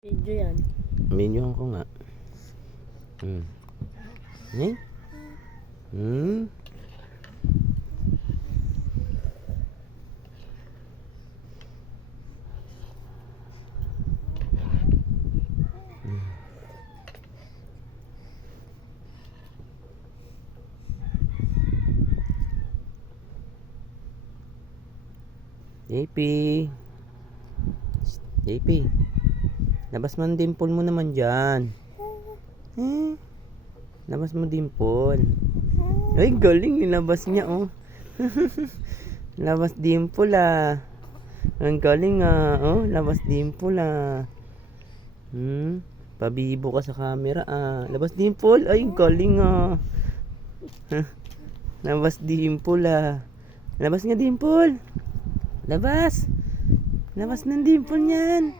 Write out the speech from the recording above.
Video yan. Minyon ko nga. Eh? JP. JP. Labas mo ang dimple mo naman dyan. Labas mo dimple. Ay, galing. Nilabas niya, oh. Labas dimple, ah. Ang galing, ah. Oh, labas dimple, ah. Pabibo ka sa camera, ah. Labas dimple. Ay, galing, ah. Labas dimple, ah. Labas nga dimple. Labas. Labas ng dimple niyan.